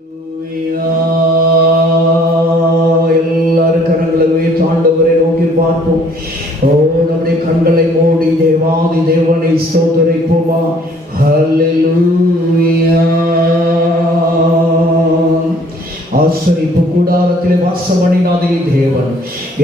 எல்லாரும் கரங்களை உயர்த்தி ஆண்டவரை நோக்கி பார்ப்போம். நம்முடைய கண்களை மூடி தேவாதி தேவனை ஸ்தோத்திரிப்போமா. ஹல்லேலூயா. ஆசரிப்பு கூடாரத்திலே வாசம் பண்ணினாதே தேவன்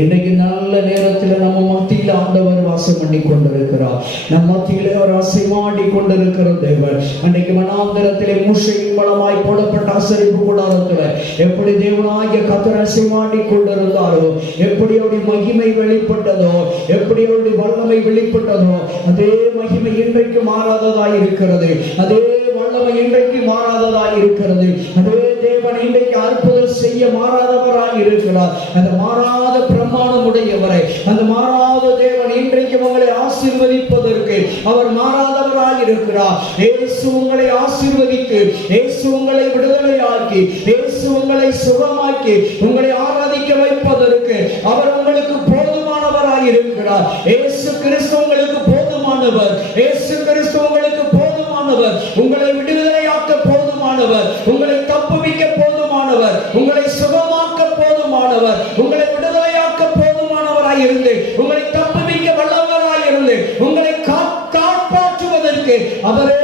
இன்னைக்கு நல்ல நேரத்தில் நம்ம மத்தியில் ஆண்டவர் வாசம் பண்ணி கொண்டிருக்கிறார். நம் மத்தியிலே அவர் அசைவாடி கொண்டிருக்கிற தேவன். அன்னைக்கு வனாந்தரத்திலே மூஷையின் மூலமாய் போடப்பட்ட ஆசரிப்பு கூடாரத்தில் எப்படி தேவனாகிய கர்த்தர் அசைவாடி கொண்டிருந்தாரோ, எப்படி அவருடைய மகிமை வெளிப்பட்டதோ, எப்படி அவருடைய வல்லமை வெளிப்பட்டதோ, அதே மகிமை இன்றைக்கு மாறாததாய் இருக்கிறது. அதே வல்லமை இன்றைக்கு மாறாததாய் இருக்கிறது. அதே தேவன் இன்றைக்கு அற்புதம் செய்ய மாறாதவராய் இருக்கிறார். அந்த மாறாத பிரமாணம் உடையவரை, அந்த மாறாத தேவன் இன்றைக்கு உங்களை ஆசீர்வதிப்பதற்கு அவர் மாறாதவராய் இருக்கிறார். இயேசு உங்களை ஆசீர்வதித்து, இயேசு உங்களை விடுதலையாக்கி, இயேசு உங்களை சுகமாக்கி, உங்களை ஆராதிக்க வைப்பதற்கு அவர் உங்களுக்கு போதுமானவராய் இருக்கிறார். இயேசு கிறிஸ்து உங்களுக்கு போதுமானவர். இயேசு கிறிஸ்து உங்களுக்கு போதுமானவர். உங்களை விடுதலையாக்க போதுமானவர். உங்களை தப்புவிக்க போதுமானவர். உங்களை சுகமாக்க போதுமானவர். உங்களை விடுதலையாக்க போதுமானவராய் இருந்து, உங்களை தப்புவிக்க வல்லவராய் இருந்து, உங்களை காப்பாற்றுவதற்கு அவரே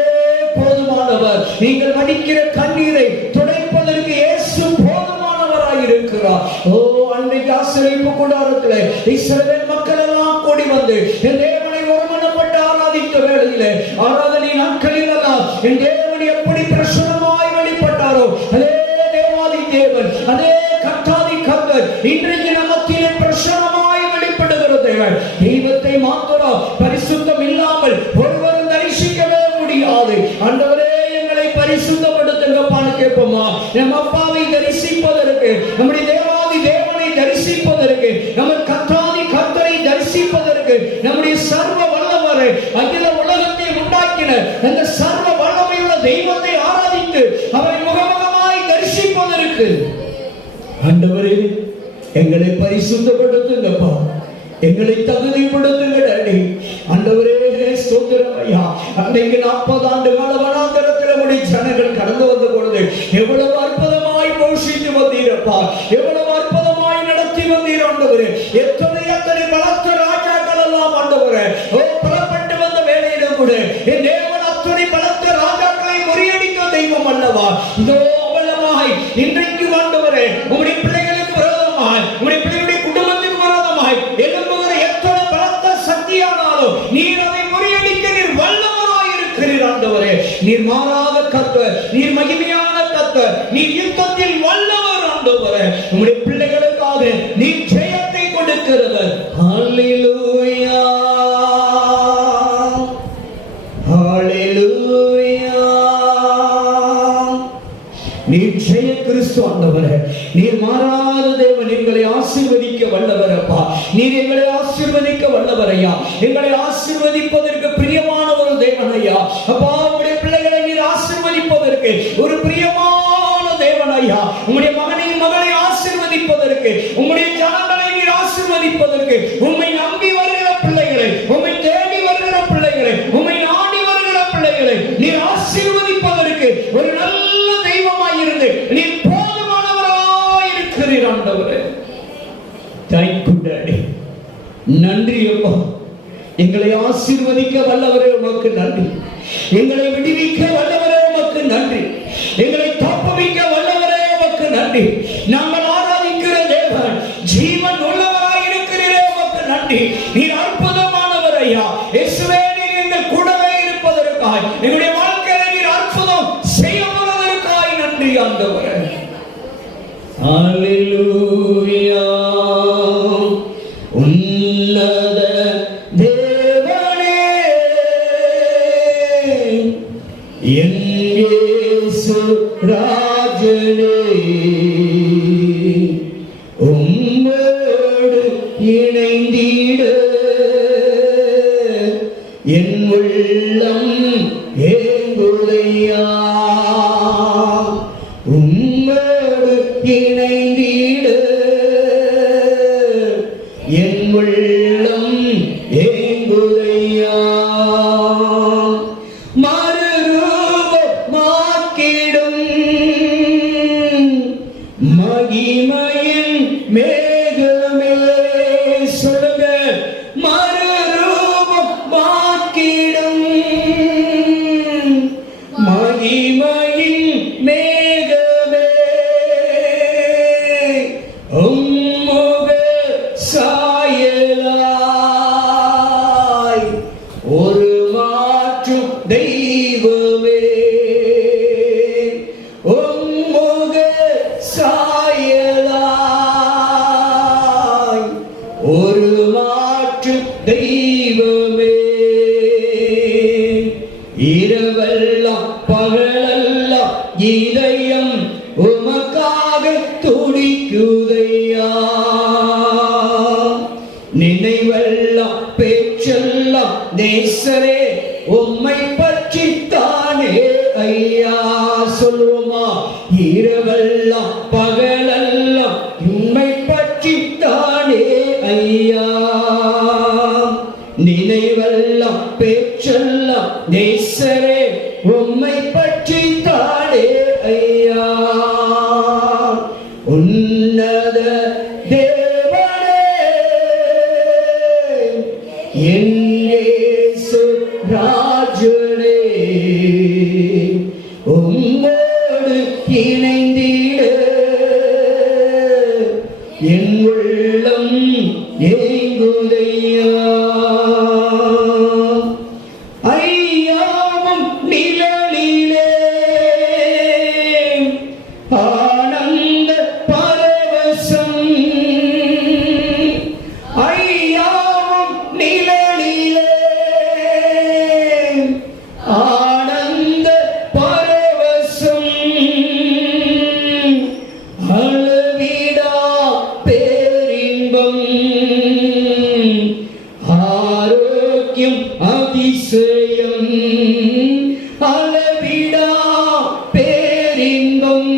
போதுமானவர். நீங்கள் வடிக்கிற கண்ணீரை துடைப்பதற்கு இயேசு போதுமானவராய் இருக்கிறார். அன்றைக்கு ஆசரிப்பு கூடாரத்திலே இஸ்ரவேல் மக்கள் எல்லாம் கூடி வந்து என் தேவனை ஒருமனப்பட்டு ஆராதித்த வேளையிலே, ஆராதனை நாட்களில் எல்லாம் என் தேவன் எப்படி பிரசன்னமாய் வெளிப்பட்டாரோ, அதே தேவாதி தேவன், அதே கர்த்தாதி கர்த்தர் இன்றைக்கு நமத்திலே பிரசன்னமாய் வெளிப்படுகிற தேவன். தெய்வத்தை மாத்திரம் பரிசுத்தம் இல்லாமல் ஒருவரும் தரிசிக்கவே முடியாது. ஆண்டவரே எங்களை பரிசுத்தப்படுத்துங்கப்பான்னு கேட்போமா. நம் அப்பாவை தரிசிப்பதற்கு, நம்முடைய தேவாதி தேவனை தரிசிப்பதற்கு, நம்ம கர்த்தாதி கர்த்தரை தரிசிப்பதற்கு, நம்முடைய சர்வ வல்லவரை, அகில உலகத்தை உண்டாக்கின அந்த சர்வ வல்லமையுள்ள தெய்வத்தை ஆராதித்து அவரை முகமுகமாய் தரிசிப்பதற்கு ஆண்டவரே எங்களை பரிசுத்தப்படுத்துங்கப்பா, எங்களை தகுதிப்படுத்துங்க டாடி. ஆண்டவரே ஸ்தோத்திரம் ஐயா. அன்றைக்கு 40 ஆண்டு கால வனாந்தரத்தில் நம்முடைய ஜனங்கள் கடந்து வந்த பொழுது எவ்வளவு அற்புதமாய் போஷித்து வந்தீரப்பா, எவ்வளவு அற்புதமாய் நடத்தி வந்தீர் ஆண்டவரே. எத்தனை பலத்த ராஜாக்கள் எல்லாம் ஆண்டவரே புறப்பட்டு வந்த வேளையில கூட என் தேவன் அத்தனை பலத்த ராஜாக்களை முறியடித்த தெய்வம் அல்லவா. இதோ அவ்வளவாய் இன்றைக்கு ஆண்டவரே உம்முடைய பிள்ளைகளுக்கு விரோதமாய், உம்முடைய பிள்ளைகளுடைய குடும்பத்துக்கு விரோதமாய் எழும்புகிற எத்தனை பலத்த சக்தியானாலும் நீர் அதை முறியடிக்க நீர் வல்லவராய் இருக்கிறீர் ஆண்டவரே. நீர் மாறாத கர்த்தர், நீர் மகிமையான கர்த்தர், நீர் யுத்தத்தில் வல்லவர் ஆண்டவரே. உம்முடைய பிள்ளைகளுக்காக நீர் ஜெயத்தை கொடுக்கிறவர். ஹல்லேலூயா, ஹல்லேலூயா. நீர் ஜெய கிறிஸ்து ஆண்டவரே. நீர் மாறாத தேவன், எங்களை ஆசீர்வதிக்க வல்லவர் அப்பா. நீர் எங்களை ஆசீர்வதிக்க வல்லவர் ஐயா. எங்களை ஆசீர்வதிப்பதற்கு பிரியமான ஒரு தேவன் ஐயா. அப்பா உம்முடைய பிள்ளைகளை நீர் ஆசீர்வதிப்பதற்கு ஒரு பிரியமான தேவன் ஐயா. உம்முடைய மகனையும் மகளை ஆசீர்வதிப்பதற்கு, உம்முடைய ஜனங்களை நீர் ஆசீர்வதிப்பதற்கு, உம்மை நம்பி வருகிற பிள்ளைகளை, உம்மை தேடி வருகிற பிள்ளைகளை, உம்மை நாடி வருகிற பிள்ளைகளை நீர் ஆசீர்வதிப்பதற்கு ஒரு நல்ல தெய்வமாய் இருந்து நீர் போதுமானவராய் இருக்கிறீர் ஆண்டவரே. Thank you daddy. நன்றி அப்பா. எங்களை ஆசீர்வதிக்க வல்லவரே உமக்கு நன்றி. எங்களை விடுவிக்க வல்லவரே உமக்கு நன்றி. எங்களை தப்புவிக்க வல்லவரே உமக்கு நன்றி. நாங்கள் ஆராதிக்கிற தேவன் ஜீவன் உள்ளவராய் இருக்கிறீரே உமக்கு நன்றி. நீர் அற்புதமானவர் ஐயா. இயேசுவே நீர் எங்கள் கூடவே இருப்பதற்காய், எங்களுடைய வாழ்க்கையில நீர் அற்புதம் செய்ய போவதற்காய் நன்றி ஆண்டவரே. ஹல்லேலூயா. உன்னத தேவனே என் இயேசு ராஜனே, உம்மோடு இணைந்திட என் உள்ளம் ஏங்குதையா. உம்மோடு இணைந்திட என் உள்ளம் ஏங்குதையா. மறுரூபமாக்கிடும் ஒரு மாற்றும் தெய்வமே உம்முக சாயலாய் ஒரு மாற்றும் தெய்வமே இரவெல்லாம் பகலெல்லாம் இதயம் உமக்காக துடிக்குதையா நினைவெல்லாம் பேச்செல்லாம் நேசரே உம்மை பற்றி தானே ஐயா சொல்லுவோமா இரவெல்லாம் பகலெல்லாம் உம்மை பற்றி தானே ஐயா நினைவெல்லாம் பேச்செல்லாம் நேசரே உம்மை பற்றி தானே ஐயா உன்னத தேவனே என் இயேசு ராஜனே உம்மோடு இணைந்திட என் உள்ளம் ஏங்குதையா ஐயாவும் நிழலிலே ஆனந்த பரவசம் ஐயாவும் நிழலிலே ஆனந்த பரவசம் அளவிடா பேரின்பம் ஆரோக்கியம் அதிசயம் அளவிடா பேரின்பம்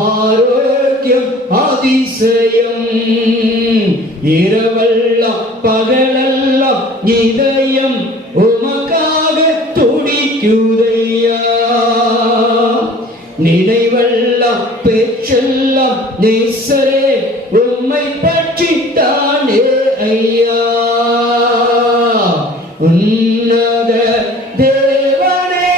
ஆரோக்கியம் அதிசயம் இரவெல்லாம் பகலெல்லாம் இதயம் உமக்காக துடிக்குதையா நினைவெல்லாம் பேச்செல்லாம் நேசரே உம்மை பற்றி தானே ஐயா உன்னத தேவனே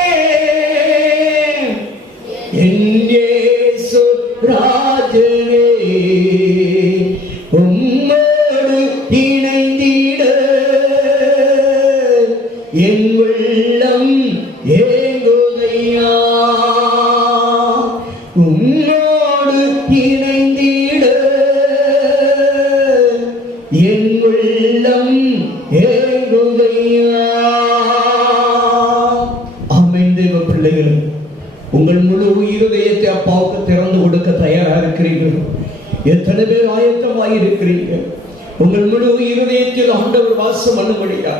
என் இயேசு ராஜனே உம்மோடு இணைந்திட என் உள்ளம் ஏங்குதையா உம்மோடு இணைந்திட என் உள்ளம் ஏங்குதையா ஆமென் தேவ பிள்ளைகள் உங்கள் முழு இருதயத்தை அப்பாவுக்கு திறந்து கொடுக்க தயாரா இருக்கிறீர்கள் எத்தனை பேர் ஆயத்தமாய் இருக்கிறீங்க உங்கள் முழு இருதயத்தில் ஆண்டவர் வாசம் பண்ணும்படியா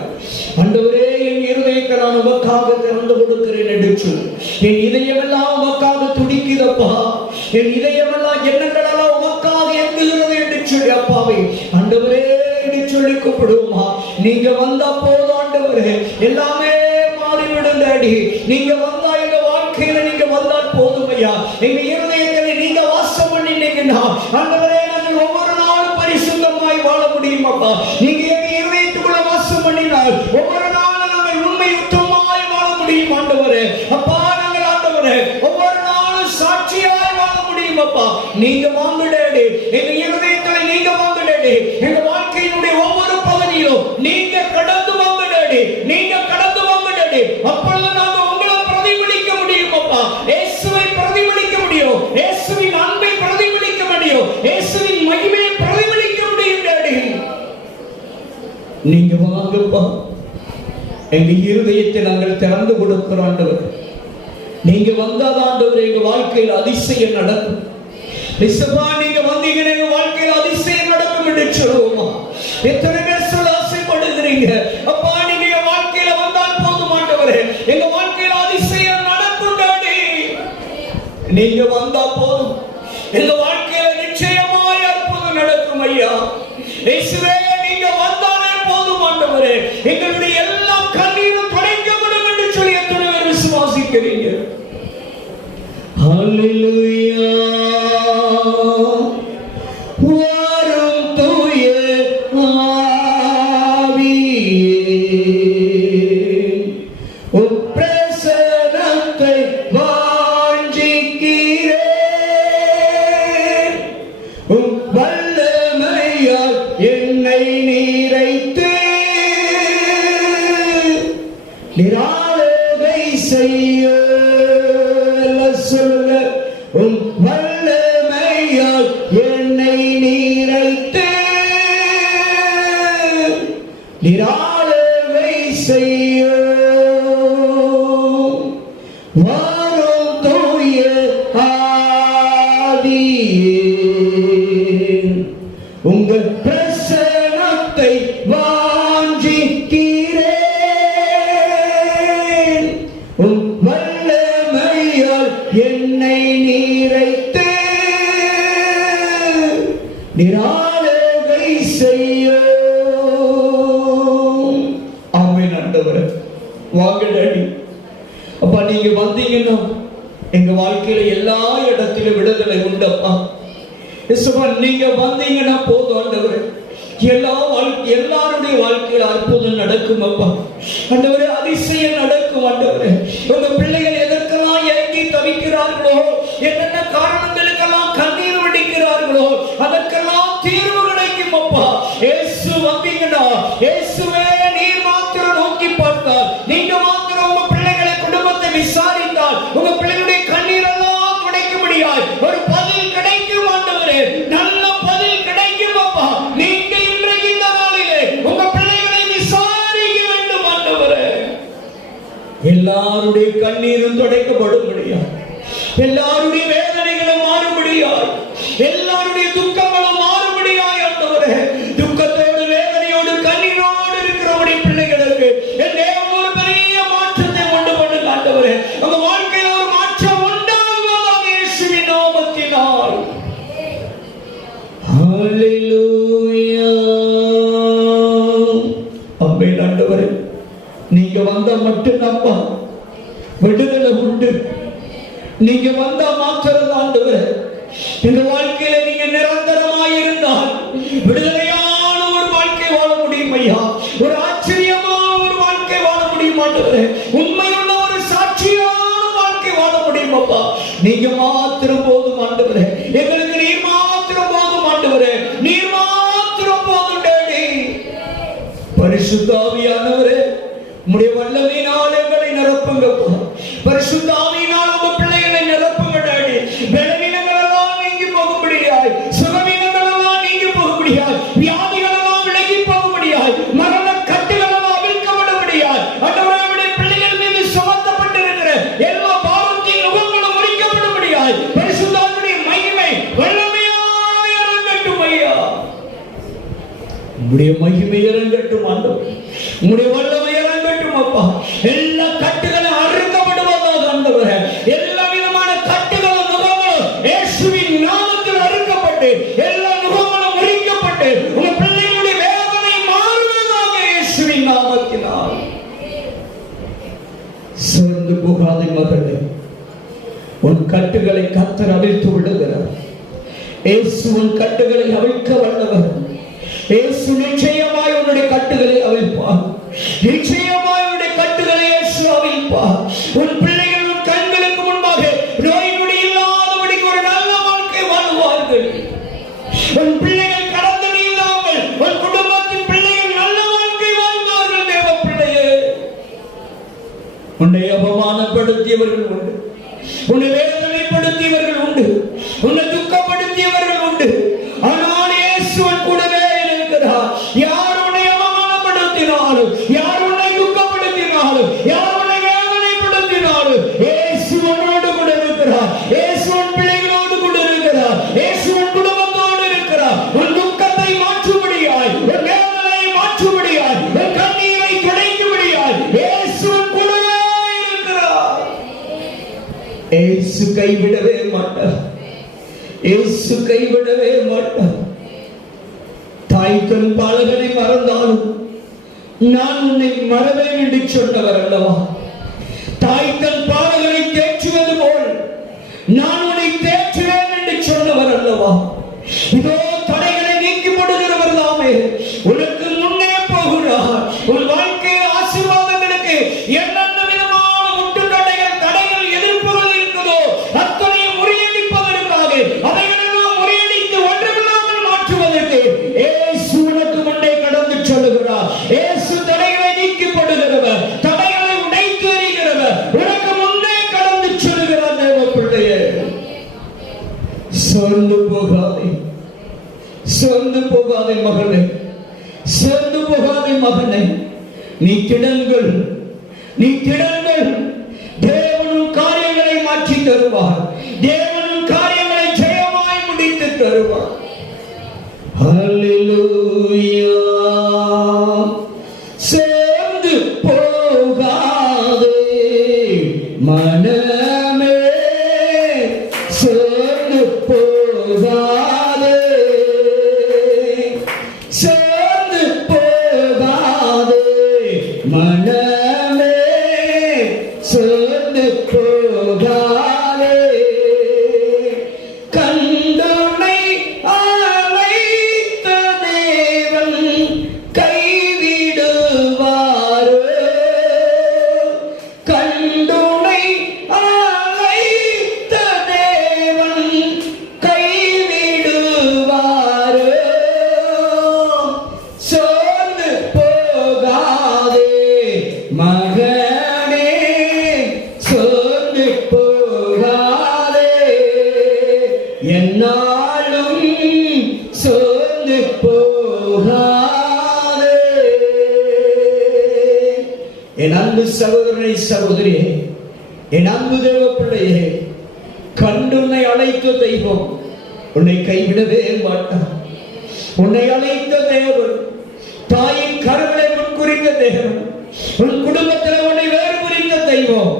ஆண்டவரே என் இருதயத்தை நான் உமக்காக திறந்து கொடுக்கிறேன் என்று சொல்லு என் இதயமெல்லாம் உமக்காக துடிக்குதப்பா என் இதயமெல்லாம் எண்ணங்களெல்லாம் உமக்காக எங்குகிறது என்று சொல்லி அப்பாவை ஆண்டவரே என்று சொல்லி கூப்பிடுவோமா நீங்க வந்தா போதும் ஆண்டவரே எல்லாமே மாறிவிடும் டாடி நீங்க வந்தா எங்க வாழ்க்கையில நீங்க வந்தால் போதும் ஐயா எங்க இருதயத்தில் நீங்க வாசம் பண்ணிட்டீங்கன்னா ஆண்டவரே நாங்கள் ஒவ்வொரு நாளும் பரிசுத்தமாய் வாழ முடியும் அப்பா நீங்க எங்க இருதயத்துக்குள்ள வாசம் பண்ணினால் ஒவ்வொரு நாளும் நாங்கள் உண்மை யுத்தமாய் வாழ முடியும் ஆண்டவரே அப்பா நாங்கள் ஆண்டவரே ஒவ்வொரு நாளும் சாட்சியாய் வாழ முடியும் அப்பா நீங்க வாங்க டாடி எங்க இருதயத்துல நீங்க வாங்க டாடி எங்க வாழ்க்கையினுடைய ஒவ்வொரு பகுதியிலும் நீங்க கடந்து வாங்க டாடி நீங்க கடந்து வாங்க டாடி அப்பொழுது நாங்க உங்களை பிரதிபலிக்க முடியும் அப்பா இயேசுவை பிரதிபலிக்க முடியும் இயேசுவின் அன்பை பிரதிபலிக்க முடியும் இயேசுவின் மகிமையை பிரதிபலிக்க முடியும் டாடி நீங்க வாங்கப்பா எங்க இருதயத்தை நாங்கள் திறந்து கொடுக்கிறோம் ஆண்டவர் நீங்க வந்தாதான் ஆண்டவர் எங்க வாழ்க்கையில் அதிசயம் நடக்கும் நிச்சயமா நீங்க வந்தீங்கன்னா எங்க வாழ்க்கையில் அதிசயம் நடக்கும் என்று சொல்லுவோமா எத்தனை பேர் சொல்ல ஆசைப்படுகிறீங்க அப்பா நீங்க என் வாழ்க்கையில வந்தால் போதும் ஆண்டவரே எங்க வாழ்க்கையில் அதிசயம் நடக்கும் டாடி நீங்க வந்தா போதும் எங்க வாழ்க்கையில நிச்சயமாய் அற்புதம் நடக்கும் ஐயா இயேசுவே நீங்க வந்தாலே போதும் ஆண்டவரே எங்களுடைய எல்லா கண்ணீரும் துடைக்கப்படும் என்று சொல்லி எத்தனை பேர் விசுவாசிக்கிறீங்க ஹல்லேலூயா வாரும் தூய ஆவியே உம் பிரசன்னத்தை வாஞ்சிக்கிறேன் நிராளுகை செய்ய சொல்லுங்க. உம் வல்லமையால் என்னை நீரைத்து நிராளுகை செய்ய வாரும் தூய ஆவியே, உங்க பிரசனத்தை வாஞ்சிக்கிறேன். உம் வல்லமையால் என்னை நீரைத்து நிராளுகை செய்ய. ஆமென். ஆண்டவரே வாங்க டாடி. அப்பா நீங்க வந்தீங்கன்னா எங்க வாழ்க்கையில எல்லா இடத்திலும் விடுதலை உண்டப்பா. நீங்க வந்தீங்கன்னா போதும் ஆண்டவரே, எல்லாருடைய வாழ்க்கையில அற்புதம் நடக்கும் அப்பா. ஆண்டவரே அதிசயம் நடக்கும் ஆண்டவரே. உங்க பிள்ளைகள் எதற்கெல்லாம் ஏங்கி தவிக்கிறார்களோ, என்னென்ன காரணங்களுக்கெல்லாம் கண்ணீர் வடிக்கிறார்களோ, அதற்கெல்லாம் தீர்வு கிடைக்கும் அப்பா. இயேசு வந்தீங்கன்னா, இயேசுவே நீர் மாத்திரம் நோக்கி பார்த்தால், நீங்க மாத்திரம் உங்க பிள்ளைகளை குடும்பத்தை விசாரித்தால், உங்க பிள்ளைகளுடைய கண்ணீர் எல்லாம் கிடைக்கும்படியாய் ஒரு பதில் கிடைக்கும் ஆண்டவரே. நல்ல பதில் கிடைக்கும் அப்பா. நீங்க இன்றைக்கு இந்த நாளிலே உங்க பிள்ளைகளை விசாரிக்க வேண்டும் ஆண்டவரே. எல்லாருடைய கண்ணீரும் துடைக்கப்படும்படியாய், எல்லாருடைய வேதனைகளும் மாறும்படியாய், எல்லாருடைய துக்கங்களும் மாறும்படியாய் ஆண்டவரே. துக்கத்தோடு வேதனையோடு கண்ணீரோடு இருக்கிறவருடைய பிள்ளைகளுக்கு என் தேவன் ஒரு பெரிய மாற்றத்தை கொண்டு பண்ணுங்க ஆண்டவரே. உங்க வாழ்க்கையில ஒரு மாற்றம் உண்டாகுவதாக இயேசுவின் நாமத்தினால். ஹல்லேலூயா. ஆமென் ஆண்டவரே. நீங்க வந்தா மட்டும்தான்ப்பா விடுதலை உண்டு. நீங்க வந்தா மாத்திரம் ஆண்டவரே. இந்த வாழ்க்கையில நீங்க நிரந்தரமாய் இருந்தால் விடுதலையான ஒரு வாழ்க்கை வாழ முடியும் ஐயா. ஒரு ஆச்சரியமான ஒரு வாழ்க்கை வாழ முடியும் ஆண்டவரே. உண்மையுள்ள ஒரு சாட்சியான வாழ்க்கை வாழ முடியும் அப்பா. நீங்க மாத்திரம் போதும் ஆண்டவரே. எங்களுக்கு நீர் மாத்திரம் போதும் ஆண்டவரே. நீர் மாத்திரம் போதும் டேடி. பரிசுத்த ஆவியானவரே, உம்முடைய வல்லமையினால் எங்களை நிரப்புங்கப்பா. பரிசுத்த ஆவியினால் உங்க பிள்ளைகளை நிரப்புங்க டாடி. பலவீனங்கள் எல்லாம் நீங்கி போகும்படியாய், சுகவீனங்கள் எல்லாம் நீங்கி போகும்படியாய், வியாதிகள் எல்லாம் விலகி போகும்படியாய், மரண கட்டுகள் எல்லாம் அவிழ்க்கப்படும்படியாய், ஆண்டவரே பிள்ளைகள் மீது சுமத்தப்பட்டிருக்கிற எல்லா பாவத்தின் நுகங்களும் முறிக்கப்படும்படியாய் பரிசுத்த ஆவியுடைய மகிமை வல்லமையாய் இறங்கட்டும் ஐயா. உம்முடைய மகிமை இறங்கட்டும் ஆண்டவரே. உம்முடைய வல்லமை இறங்கட்டும் அப்பா. எல்லா கட்டுகளும் அறுக்கப்படுவதாக ஆண்டவரே. எல்லா விதமான கட்டுகளும் நுகங்களும் இயேசுவின் நாமத்தில் அறுக்கப்பட்டு, எல்லா நுகங்களும் முறிக்கப்பட்டு, உங்க பிள்ளைகளுடைய வேதனை மாறுவதாக இயேசுவின் நாமத்தினால். சோர்ந்து போகாதே மகளே. உன் கட்டுகளை கர்த்தர் அவிழ்த்து விடுகிறார். இயேசு உன் கட்டுகளை அவிழ்க்க வல்லவர். இயேசு நிச்சயமாய் உன்னுடைய கட்டுகளை அவிழ்ப்பார். நிச்சயமாய் உன்னுடைய கட்டுகளை இயேசு அவிழ்ப்பார். உன் பிள்ளைகள் உன் கண்களுக்கு முன்பாக நோய் நொடி இல்லாதபடிக்கு ஒரு நல்ல வாழ்க்கை வாழ்வார்கள். உன் பிள்ளைகள் கடந்தடி இல்லாமல் உன் குடும்பத்தின் பிள்ளைகள் நல்ல வாழ்க்கை வாழ்வார்கள். தேவ பிள்ளையே, உன்னை அவமானப்படுத்தியவர்கள் உண்டு, உன்னை வேதனைப்படுத்தியவர்கள் உண்டு, உன்னை துக்கப்படுத்தியவர்கள் உண்டு. ஆனால் இயேசு கூடவே இருக்கிறார். யார் உன்னை அவமானப்படுத்தினாலும், யார் உன்னை துக்கப்படுத்தினாலும், யார் உன்னை வேதனைப்படுத்தினாலும் இயேசு உன்னோடு கூட இருக்கிறார். இயேசு உன் பிள்ளைகளோடு கூட இருக்கிறார். இயேசு உன் குடும்பத்தோடு இருக்கிறார். உன் துக்கத்தை மாற்றும்படியாய், உன் வேதனையை மாற்றும்படியாய், உன் கண்ணீரை துடைக்கும்படியாய் இயேசு உன் கூடவே இருக்கிறார். இயேசு கைவிடவே மாட்டார். இயேசு கைவிடவே மாட்டார். தாய் தன் பாலகனை மறந்தாலும் நான் உன்னை மறவேன் என்று சொன்னவர் அல்லவா. தாய் தன் பாலகனை தேற்றுவது போல் நான் உன்னை தேற்றுவேன் என்று சொன்னவர் அல்லவா. இதோ தடைகளை நீக்கி போடுகிறவர் தாமே உனக்கு முன்னே போகிறார். உன் வாழ்க்கை ஆசீர்வாதங்களுக்கு என்னென்ன விதமான முட்டுக்கட்டைகள், தடைகள், எதிர்ப்புகள் இருக்குதோ அத்தனையும் முறியடிப்பதற்காக, அதைகளெல்லாம் முறியடித்து ஒன்றுமில்லாமல் மாற்றுவதற்கு இயேசு உனக்கு முன்னே கடந்து சொல்லுகிறார். இயேசு தடைகளை நீக்கி போடுகிறவர், தடைகளை சோர்ந்து போகாதே மகனே, சோர்ந்து போகாதே மகனே. நீ திடன்கள், நீ திடன்கள். தேவனும் காரியங்களை மாற்றி தருவார். தேவனும் காரியங்களை ஜெயமாய் முடித்து தருவார். ஹல்லேலூயா. சோர்ந்து போகாதே மனமே, சோர்ந்து போகாதே, சோர்ந்து போகாதே மனமே, சோர்ந்து போகாதே. கண்டுனை அழைத்த தேவன் கைவிடுவாரோ, கண்டுனை அழைத்த தேவன் கைவிடுவாரோ. சோர்ந்து போகாதே மகனே, சோர்ந்து போகாதே, என்னாலும் சோர்ந்து போகாதே. என் அன்பு சகோதரனை, சகோதரியே, என் அன்பு தேவ பிள்ளையே, கண்டுன்னை அழைத்த தெய்வம் உன்னை கைவிடவே மாட்டார். உன்னை அழைத்த தேவன், தாயின் கருவிலை முன்குறித்த தேவன், உன் குடும்பத்தில் உன்னை வேறு குறித்த தெய்வம்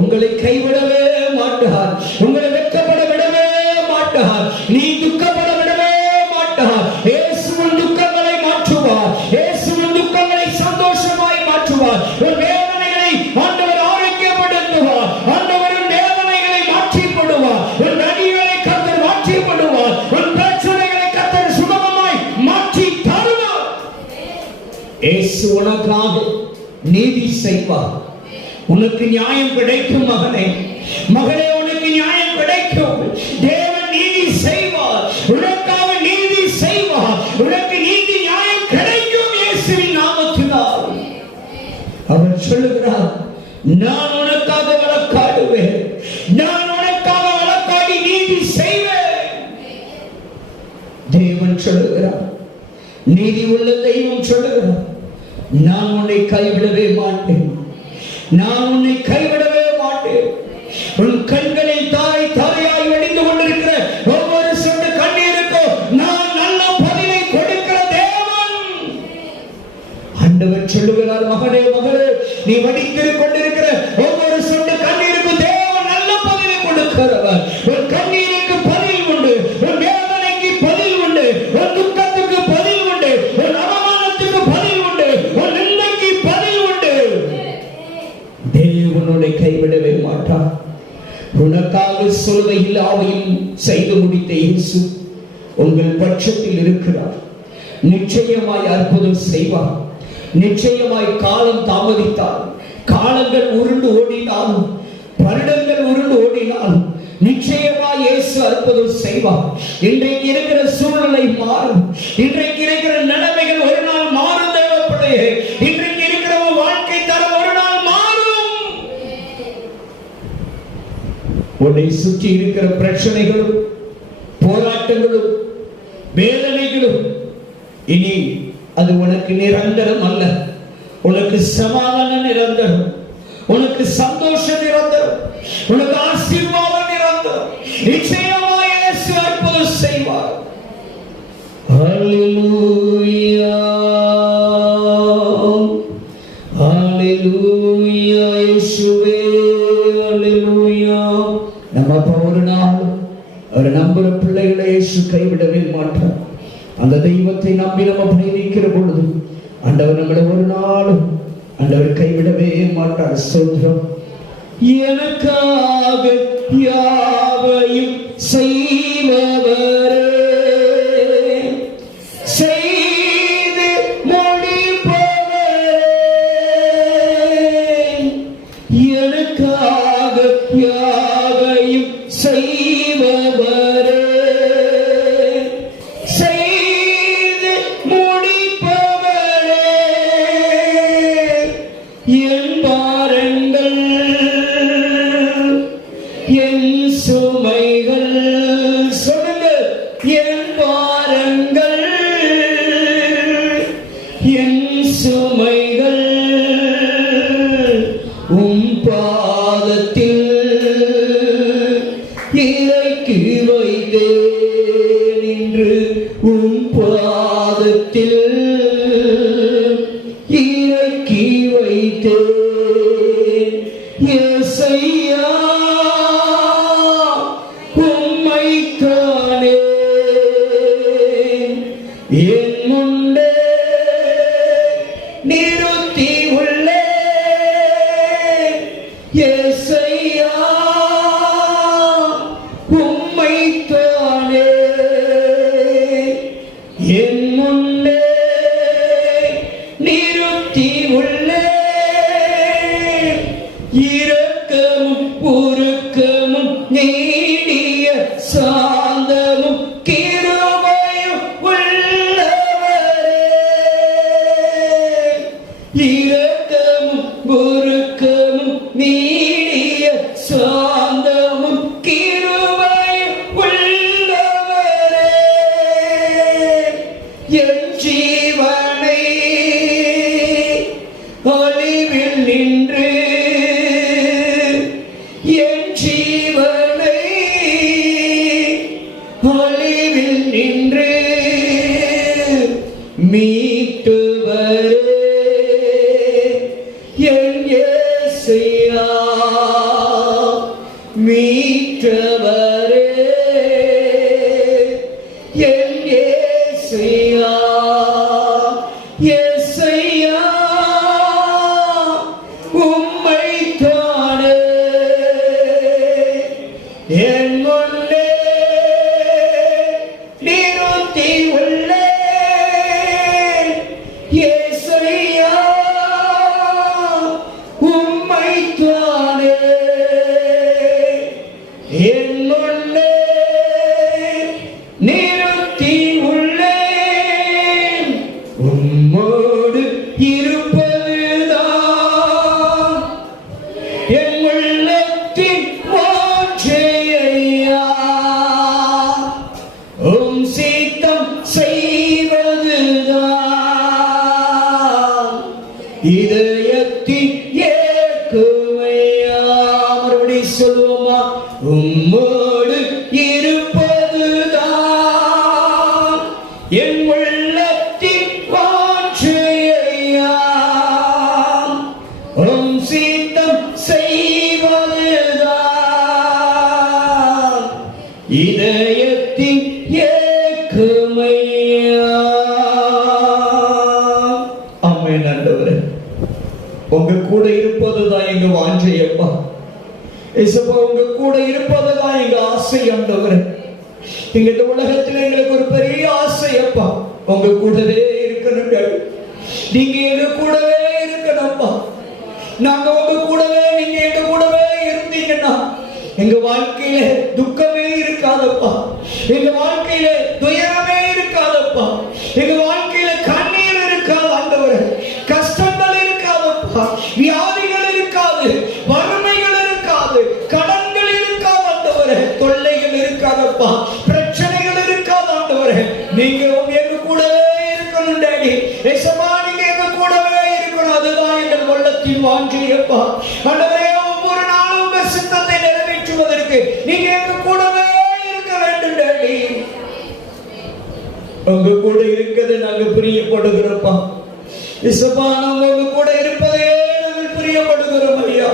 உங்களை கைவிடவே மாட்டார். உங்களை வெட்கப்பட விடவே மாட்டார். நீ துக்கப்பட விடவே மாட்டார். இயேசுவின் துக்கங்களை மாற்றுவார். இயேசுவின் துக்கங்களை சந்தோஷமாய் மாற்றுவார். உன் வேதனைகளை ஆண்டவர் ஆரோக்கியப்படுத்துவார். ஆண்டவரின் வேதனைகளை மாற்றி போடுவார். உன் நடிகளை கர்த்தர் மாற்றி போடுவார். உன் பிரச்சனைகளை கர்த்தர் சுகமாய் மாற்றி தருவார். இயேசு உனக்காக நீதி செய்வார். உனக்கு நியாயம் கிடைக்கும் மகனே, மகளே, உனக்கு நியாயம் கிடைக்கும். தேவன் நீதி செய்வார். உனக்காக நீதி செய்வார். உனக்கு நீதி நியாயம் கிடைக்கும் இயேசுவின் நாமத்தினால். அவர் சொல்லுகிறார், நான் உனக்காக வழக்காடுவேன், நான் உனக்காக வழக்காடி நீதி செய்வேன். தேவன் சொல்லுகிறார், நீதி உள்ள தெய்வம் சொல்லுகிறார், நான் உன்னை கைவிடவே மாட்டேன், நான் உன்னை கைவிடவே மாட்டேன். உன் கண்களில் தாரை தாரையாய் வடிந்து கொண்டிருக்கிற ஒவ்வொரு சொட்டு கண்ணீருக்கும் நான் நல்ல பதிலை கொடுக்கிற தேவன். ஆண்டவர் சொல்லுகிறார், மகனே, மகளே, நீ வடித்துக் கொண்டிருக்கிற ஒவ்வொரு சொட்டு கண்ணீருக்கும் தேவன் நல்ல பதிலை கொடுக்கிறவர். உன் கண்ணீருக்கு பதில் உண்டு, உன் வேதனைக்கு பதில் உண்டு, உன் துக்கத்துக்கு பதில் உண்டு, உன் அவமானத்துக்கு பதில் உண்டு, உன் நிந்தைக்கு பதில் உண்டு. தேவனுடைய கைவிடவே மாட்டார். உனக்காக சொல்வையில் ஆவையும் செய்து முடித்த இயேசு உங்கள் பட்சத்தில் இருக்கிறார். நிச்சயமாய் அற்புதம் செய்வார். நிச்சயமாய் காலம் தாமதித்தார், காலங்கள் உருண்டு ஓடினாலும், வருடங்கள் உருண்டு ஓடினாலும் நிச்சயமாய் இயேசு அற்புதம் செய்வார். இன்றைக்கு இருக்கிற சூழ்நிலை மாறும். இன்றைக்கு இருக்கிற நிலைமைகள் ஒரு நாள் மாறும். தேவ பிள்ளையே, இன்றைக்கு இருக்கிற வாழ்க்கை தரம் ஒரு நாள் மாறும். உன்னை சுற்றி இருக்கிற பிரச்சனைகளும் போராட்டங்களும் வேதனைகளும் இனி அது உனக்கு நிரந்தரம் அல்ல. உனக்கு சமாதானம் நிரந்தரம், உனக்கு சந்தோஷம் நிரந்தரம், உனக்கு ஆசீர்வாதம் நிரந்தரம். நிச்சயமாய் இயேசு அற்புதம் செய்வார். ஹல்லேலூயா, ஹல்லேலூயா, இயேசுவே, ஹல்லேலூயா. நம்ம ஒரு நாள் அவர் நம்புற பிள்ளைகளை இயேசு கைவிடவே மாட்டார். அந்த தெய்வத்தை நம்பி நம்ம பயணிக்கிற பொழுது ஆண்டவர் நம்மளை ஒரு நாளும் ஆண்டவர் கைவிடவே மாட்டார். ஸ்தோத்திரம். எனக்காக யாவையும் செய்பவரே, செய்து முடிப்பவரே, எனக்காக யாவையும் செய்பவரே, செய்து முடிப்பவரே, என் பாரங்கள் என் சுமைகள் வைத்தேன் யேசையா உம்மைத்தானே என் முன்னே நிறுத்தி உள்ளே யேசையா உம்மைத்தானே என் முன்னே நிறுத்தி உள்ளே இரக்கமும் உருக்கமும் நீடிய சாந்தமும் கிருபையும் உள்ளவரே இரக்கமும் உருக்கமும் நீடிய சாந்தமும் கிருபையும் உள்ளவரே என் ஜீவனை ஒளிவில் நின்று என் ஜீவனை ஒளிவில் நின்று மீட்டுவரே என் யேசையா மீட்டவரே என் யேசையா யேசையா உம்மைத்தானே என் முன்னே நிறுத்தி உள்ளேன் யேசையா உம்மைத்தானே என் முன்னே நிறுத்தி உள்ளேன் உம்மோடு இருப்பதுதான் என் உள்ளத்தின் வாஞ்சையா உம் சித்தம் செய்வதுதான் இதயத்தின் ஏக்குமையா மறுபடியும் சொல்லுவோமா உம்மோடு இருப்பதுதான் என் உள்ளத்தின் வாஞ்சையா உம் சித்தம் செய்வதுதான் இதயத்தின் ஏக்குமையா. ஆமென் ஆண்டவரே, உங்க கூட இருப்பதுதான் எங்க வாஞ்சையப்பா. இயேசுப்பா, உங்க கூட இருப்பதுதான் எங்க ஆசை ஆண்டவரே. இந்த உலகத்தில் எங்களுக்கு ஒரு பெரிய ஆசையப்பா, உங்க கூடவே இருக்கணும். நீங்க எங்க கூடவே இருக்கணும்ப்பா. நாங்க உங்க கூடவே, நீங்க எங்க கூடவே இருந்தீங்கன்னா எங்க வாழ்க்கையில துக்கமே இருக்காதப்பா, எங்க வாழ்க்கையில துயரமே இருக்காதப்பா, எங்க வாழ்க்கையில கண்ணீர் இருக்காது ஆண்டவரே, கஷ்டங்கள் இருக்காதப்பா, வியாதிகள் இருக்காது, வறுமைகள் இருக்காது, கடன்கள் இருக்காது ஆண்டவரே, தொல்லைகள் இருக்காதப்பா, பிரச்சனைகள் இருக்காது ஆண்டவரே. நீங்க எங்க கூடவே இருக்கணும் டாடி. ஏசப்பா, நீங்க எங்க கூடவே இருக்கணும். அதுதான் எங்கள் உள்ளத்தின் வாஞ்சையப்பா ஆண்டவரே. ஒவ்வொரு நாளும் உங்க சித்தத்தை நிறைவேற்றுவதற்கு நீங்க எங்க கூடவே இருக்க வேண்டும் டாடி. உங்க கூட இருக்கிறது நாங்க பிரியப்படுகிறோம்ப்பா. இசப்பா, நாங்க உங்க கூட இருப்பதே நாங்கள் பிரியப்படுகிறோம் ஐயா.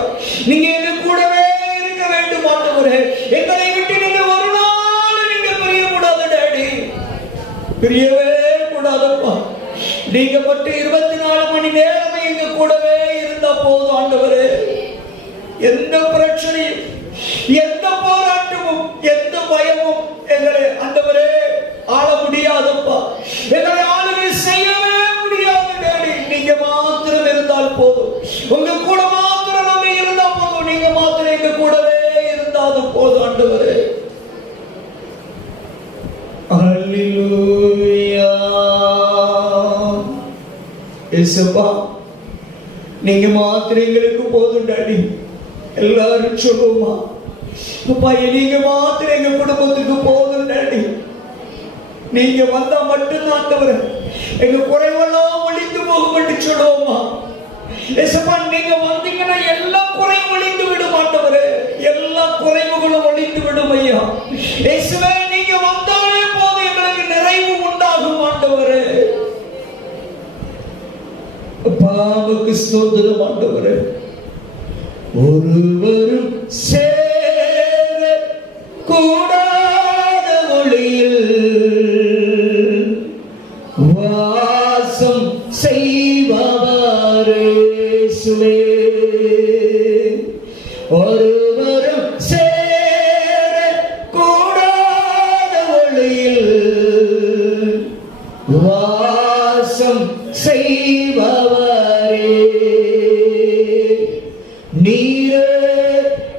நீங்க எங்க கூடவே இருக்க வேண்டும் ஆண்டவரே. எங்களை விட்டு நீங்க ஒரு நாள் நீங்க பிரியக்கூடாது டாடி, பிரியவே கூடாதப்பா. நீங்க மட்டும் 24 மணி நேரம் எங்க கூடவே இருந்தா போதும் ஆண்டவரே. எந்த பிரச்சனையும், எந்த போராட்டமும், எந்த பயமும் எங்களை ஆண்டவரே ஆள முடியாதப்பா. எங்களை ஆளுகை செய்யவே முடியாது டாடி. நீங்க மாத்திரம் இருந்தால் போதும், உங்க கூட மாத்திரம் நம்ம இருந்தா போதும், நீங்க மாத்திரம் எங்க கூடவே இருந்தாலும் போதும் ஆண்டவரே. அல்லேலூயா. இயேசுப்பா, நீங்க மாத்திரம் எங்களுக்கு போதும் டாடி. எல்லாரும் சொல்லுவோமா, அப்பா நீங்க மாத்திரம் எங்க குடும்பத்துக்கு போதும் டாடி. நீங்க வந்தா மட்டும்தான் ஆண்டவரே எங்க குறைவெல்லாம் ஒழிந்து போகும் என்று சொல்லுவோமா. இயேசுப்பா, நீங்க வந்தீங்கன்னா எல்லா குறையும் ஒழிந்து விடும் ஆண்டவரே, எல்லா குறைவுகளும் ஒழிந்து விடும் ஐயா. இயேசுவே, நீங்க வந்தாலே போதும், எங்களுக்கு நிறைவு உண்டாகும் ஆண்டவரே. அப்பா, அப்பாவுக்கு ஸ்தோத்திரம் ஆண்டவரே. ஒருவரும் சேர கூடாத ஒளியில் வாசம் செய்பவரே இயேசுவே. ஒருவரும் சேர கூடாத ஒளியில் வாசம் செய்பவரே. நீரே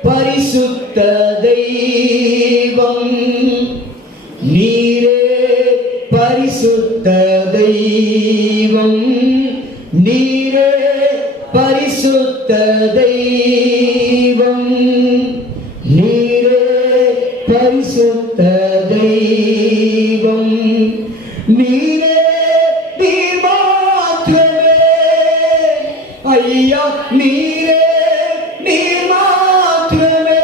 பரிசுத்த தெய்வம், நீரே பரிசுத்த தெய்வம், நீரே பரிசுத்த தெய்வம், நீரே பரிசுத்த தெய்வம், நீரே நீர் மாத்திரமே ஐயா, நீரே நீர் மாத்திரமே.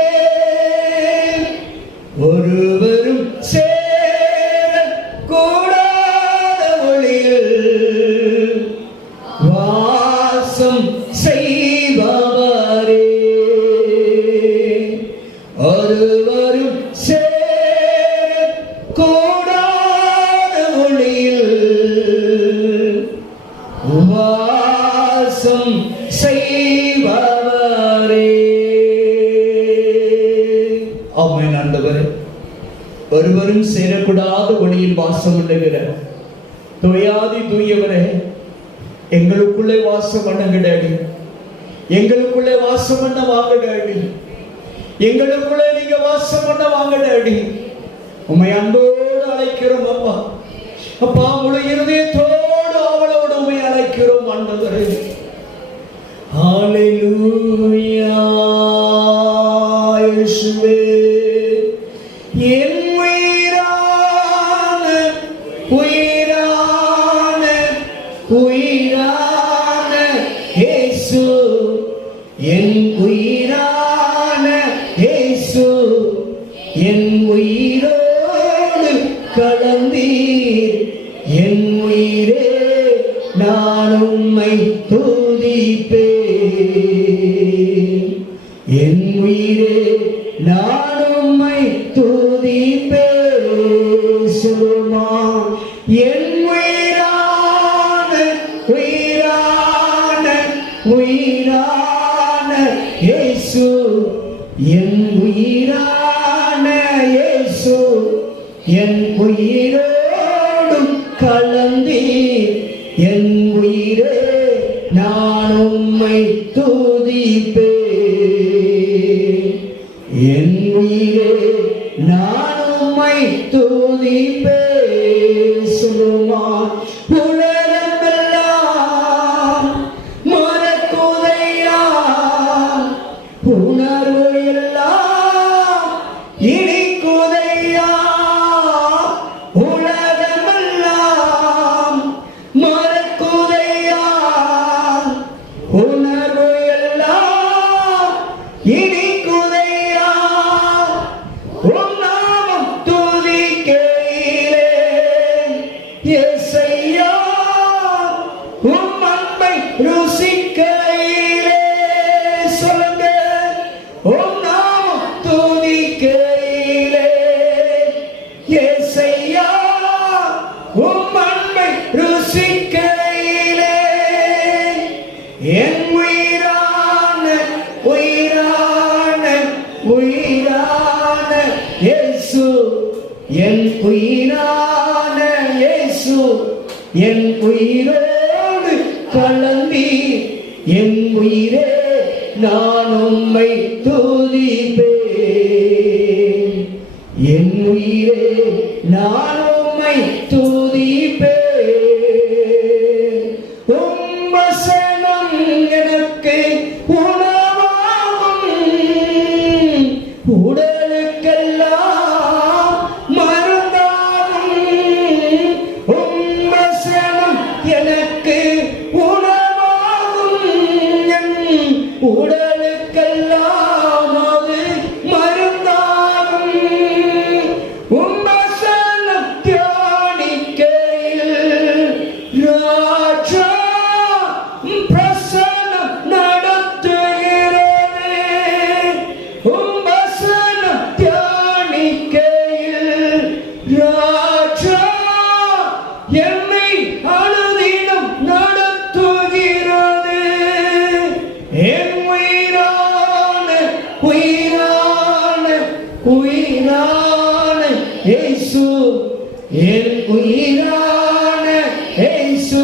ஒருவரும் சேர கூடாத ஒளியில் வாசம் செய்பவரே. ஒருவரும் சேர கூடாத ஒளியில் வாசம் செய்பவரே. ஆமென். ஆண்டவரே, ஒருவரும் சேரக்கூடாத ஒளியில் வாசம் பண்ணுகிற தூயாதி தூயவரே, எங்களுக்குள்ளே வாசம் பண்ணுங்க டாடி. எங்களுக்குள்ளே வாசம் பண்ண வாங்க டாடி. எங்களுக்குள்ளே நீங்க வாசம் பண்ண வாங்க டாடி. உம்மை அன்போடு அழைக்கிறோம் அப்பா. அப்பா, முழு இருதயத்தோடு அவளோடு உம்மை அழைக்கிறோம் ஆண்டவரே. ஹalleluya இயேசுவே. என் உயிரான உயிரான உயிரான இயேசு, என் உயிரான இயேசு, என் உயிரோடு கலந்தீர். என் உயிரே நான் உம்மை துதிப்பேன். என் உயிரே நான் உம்மை துதிப்பேன். சொல்லுமா, என் உயிரான உயிரான உயிரான இயேசு, என் உயிரான இயேசு, என் உயிரோடு கலந்தீர். என் உயிரே நான் உம்மை துதிப்பேன். என் உயிரே நான் உம்மை துதிப்பேன். சொல்லுமா, உலகமெல்லாம் மறக்குதையா, உணர்வு எல்லாம் இனிக்குதையா. உலகமெல்லாம் மறக்குதையா, உணர்வு எல்லாம் இனிக்குதையா. உம் நாமம் துதிக்கையிலே இயேசையா, உம் அன்பை ருசிக்கையிலே. சொல்லுங்க, உம் நாமம் துதிக்கையிலே இயேசையா, உம் அன்பை ருசிக்கையிலே. என் உயிரான உயிரான உயிரான இயேசு, என் உயிரான இயேசு, என் உயிரோடு கலந்தீர். என் உயிரே நான் உம்மை துதிப்பேன். என் உயிரே நான் உம்மை துதிப்பேன். உம் வசனம் எனக்கு உணவாகும், உடலுக்கெல்லாம் மருந்தாகும். உம் வசனம் எனக்கு உணவாகும், என் உடலுக்கெல்லாம் அது மருந்தாகும். உம் வசனம் தியானிக்கையில் ராஜா என் உயிரான உயிரான உயிரான இயேசு, என் உயிரான இயேசு,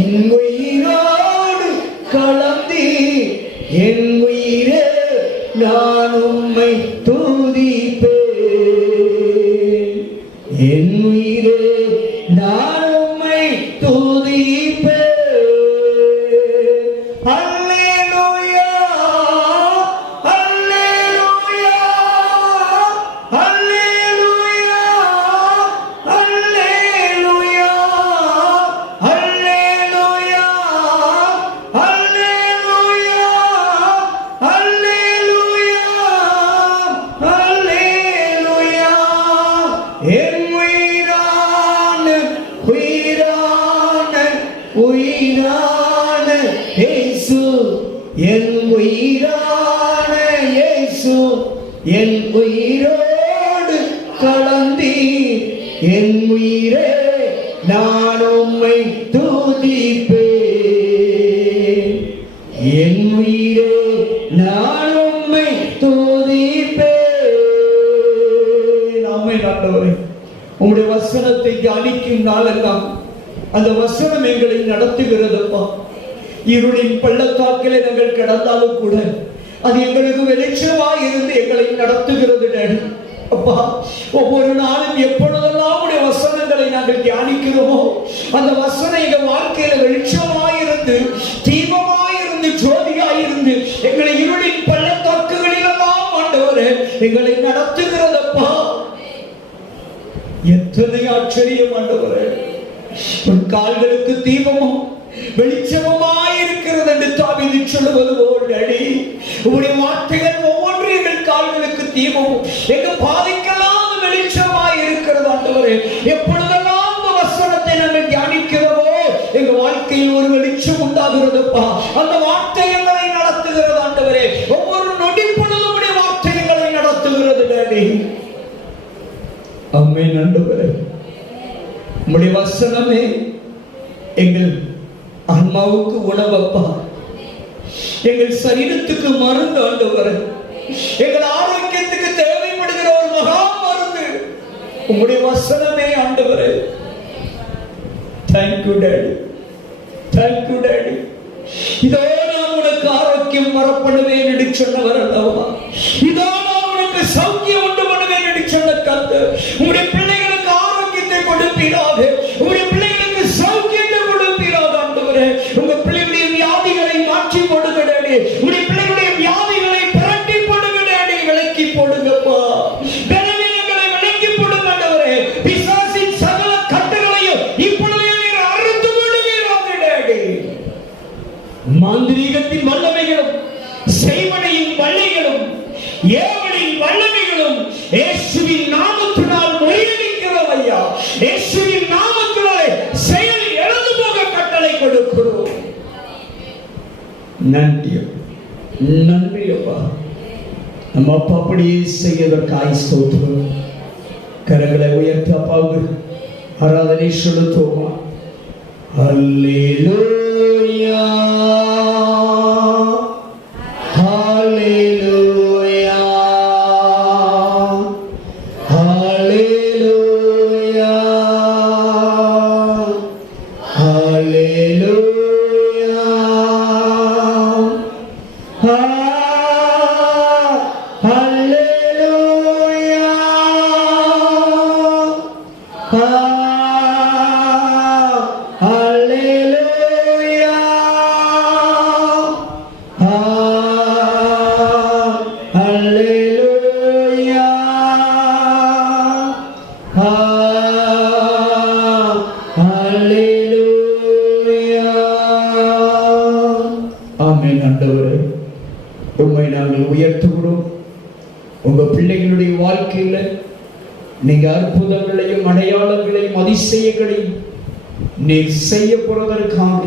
என் உயிரோடு கலந்தி என் உயிரே நான் உம்மை துதிப்பேன், என் உயிரே நான் உம்மை துதிப்பேன். அல்லேலூயா அல்லேலூயா அல்லேலூயா அல்லேலூயா அல்லேலூயா அல்லேலூயா அல்லேலூயா அல்லேலூயா. என் உயிரான உயிரான உயிரான இயேசு, என் உயிரான இயேசு, என் உயிரோடு கலந்தி என் உயிரே நான் உம்மை துதிப்பேன், என் உயிரே நான் உம்மை துதிப்பேன். ஆமென். ஆண்டவரே, உம்முடைய வசனத்தை தியானிக்கும் நாளெல்லாம் அந்த வசனம் எங்களை நடத்துகிறதப்பா. இருளின் பள்ளத்தாக்கிலே நாங்கள் கடந்தாலும் கூட அது எங்களுக்கு வெளிச்சமாய் இருந்து எங்களை நடத்துகிறது டாடி. அப்பா, ஒவ்வொரு நாளும் எப்பொழுதெல்லாம் உடைய வசனங்களை நாங்கள் தியானிக்கிறோமோ அந்த வசனம் எங்கள் வாழ்க்கையில வெளிச்சமாயிருந்து தீபமாயிருந்து ஜோதியாயிருந்து எங்களை இருளின் பள்ளத்தாக்குகளிலெல்லாம் ஆண்டவரே எங்களை நடத்துகிறதப்பா. எத்தனை ஆச்சரியம் ஆண்டவரே! உன் கால்களுக்கு தீபமும் வெளிச்சமுமாயிருக்கிறது என்று தாவீது சொல்லுவது போல் டாடி, உம்முடைய வார்த்தைகள் ஒவ்வொன்றும் எங்கள் கால்களுக்கு தீபமும் எங்கள் பாதைக்கெல்லாம் வெளிச்சமாயிருக்கிறது ஆண்டவரே. எப்பொழுதெல்லாம் அந்த வசனத்தை நாங்கள் தியானிக்கிறோமோ எங்கள் வாழ்க்கையில் ஒரு வெளிச்சம் உண்டாகிறதுப்பா. அந்த வார்த்தை எங்களை நடத்துகிறது ஆண்டவரே. ஒவ்வொரு நொடி பொழுதும் உடைய வார்த்தை எங்களை நடத்துகிறது டாடி. ஆமென் ஆண்டவரே. உம்முடைய வசனமே எங்கள் ஆன்மாவுக்கு உணவப்பா, எங்கள் சரீரத்துக்கு மருந்து ஆண்டவரே, எங்கள் ஆரோக்கியத்துக்கு தேவைப்படுகிற ஒரு மகா மருந்து உம்முடைய வசனமே ஆண்டவரே. Thank you daddy, thank you daddy. இதோ நான் உனக்கு ஆரோக்கியம் வரப்படுவேன் என்று சொன்னவர் அல்லவா? இதோ நான் உனக்கு சௌக்கியம் உண்டு பண்ணுவேன் என்று சொன்ன கர்த்தர் உம்முடைய பிள்ளைகளுக்கு ஆரோக்கியத்தை கொடுப்பீராக, உம்முடைய பிள்ளைகளுக்கு சௌக்கியத்தை கொடுப்பீராக ஆண்டவரே. உங்க பிள்ளைகளுடைய வியாதிகளை மாற்றி போடுங்க டாடி, உம்முடைய பிள்ளைகளுடைய வியாதிகளை பிரட்டி போடுங்க டாடி, விலக்கி போடுங்கப்பா. பலவீனங்களை விலக்கி போடுங்க ஆண்டவரே. பிசாசின் சகல கட்டுகளையும் இப்பொழுதே நீர் அறுத்து போடுவீராக டாடி. மாந்திரீகத்தின் வல்லமைகளும் செய்வனையின் வல்லைகளும் ஏவலின் வல்லமைகளும் இயேசுவின் நாமத்தினால் முறியடிக்கிறோம் ஐயா. இயேசுவின் நாமத்தினாலே செயல் எழுந்து போக கட்டளை கொடுக்கிறோம். நன்றி நன்றி அப்பா. நம்ம அப்பா அப்படியே செய்வதற்காய் ஸ்தோத்திரம். கரங்களை உயர்த்தி அப்பாவுக்கு ஆராதனை செலுத்துவோமா? அல்லேலூயா ஹalleluya hallelujah hallelujah ஆமென். ஆண்டவரே, உம்மை நாங்கள் உயர்த்துகிறோம். உங்க பிள்ளைகளுடைய வாழ்க்கையில நீங்க அற்புதங்களையும் அடையாளங்களையும் அதிசயங்களையும் நீர் செய்ய போறதற்காக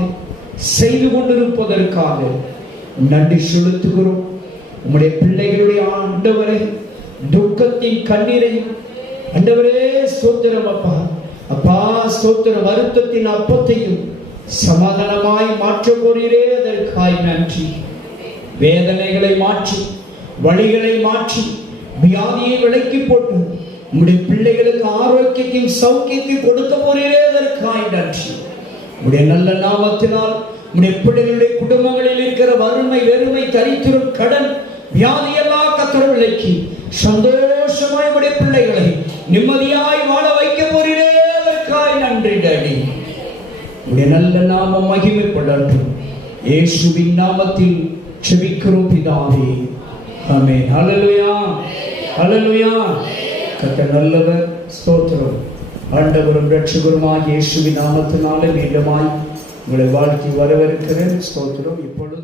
செய்து கொண்டிருப்பதற்காக நன்றி செலுத்துகிறோம். உம்முடைய பிள்ளைகளுடைய ஆண்டவரே துக்கத்தின் கண்ணீரையும் ஆண்டவரே ஸ்தோத்திரம் அப்பா. அப்பா ஸ்தோத்திரம். வருத்தத்தின் அப்பத்தையும் சமாதானமாய் மாற்ற போறீரே, அதற்காய் நன்றி. வேதனைகளை மாற்றி, வழிகளை மாற்றி, வியாதியை விலக்கி போட்டு உம்முடைய பிள்ளைகளுக்கு ஆரோக்கியத்தையும் சௌக்கியத்தையும் கொடுக்க போறீரே, அதற்காய் நன்றி. உம்முடைய நல்ல நாமத்தினால் உம்முடைய பிள்ளைகளுடைய குடும்பங்களில் இருக்கிற வறுமை, வெறுமை, தரித்திரம், கடன், வியாதி எல்லாம் கர்த்தர் விலக்கி சந்தோஷமாய் உம்முடைய பிள்ளைகளை நிம்மதியாய் வாழ வைக்க போறீரே, அதற்காய் நன்றி டாடி. உம்முடைய நல்ல நாமம் மகிமைப்படட்டும். இயேசுவின் நாமத்தில் ஜெபிக்கிறோம் பிதாவே, ஆமென். ஹல்லேலூயா, ஹல்லேலூயா. கர்த்தர் நல்லவர், ஸ்தோத்திரம். ஆண்டவரும் இரட்சகருமாகிய இயேசுவின் நாமத்தினாலே மீண்டுமாய் உங்களை வாழ்த்தி வரவேற்கிறேன். ஸ்தோத்திரம். இப்பொழுது